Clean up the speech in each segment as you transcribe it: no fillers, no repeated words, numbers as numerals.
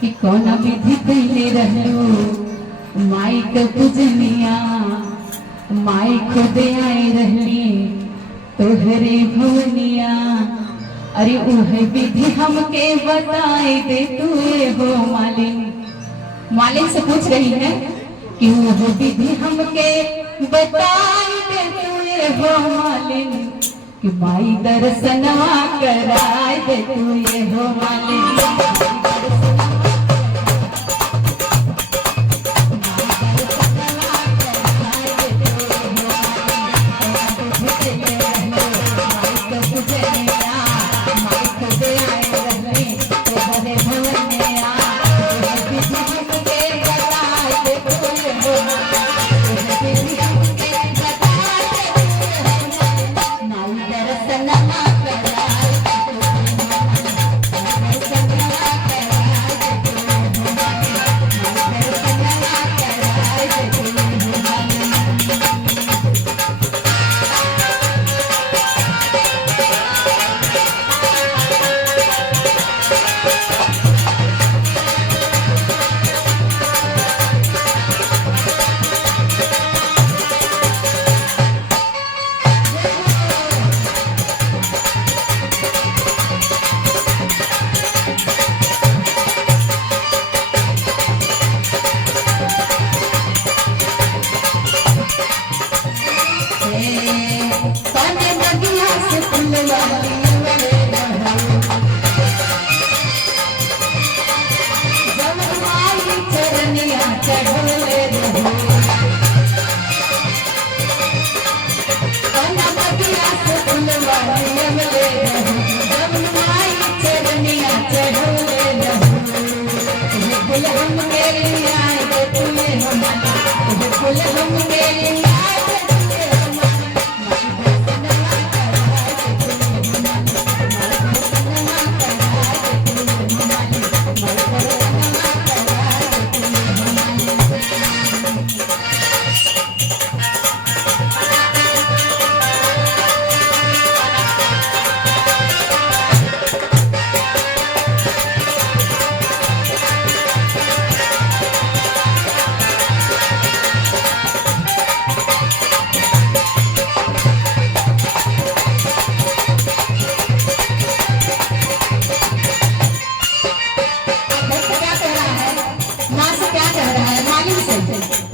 कि कौन विधि पहले रहलू माई के पूजनिया माई खुद आई रहली तोहरे भवनिया। अरे उह विधि हमके बताए दे तू हो मालिन। मालिन से पूछ रही है कि वह विधि हमके बताए दे तू हो मालिन कि माई दर्शनवा कराए दे तू हो मालिन।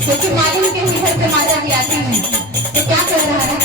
क्योंकि मालिन के ही घर पे माता भी आती है, तो क्या कह रहा है?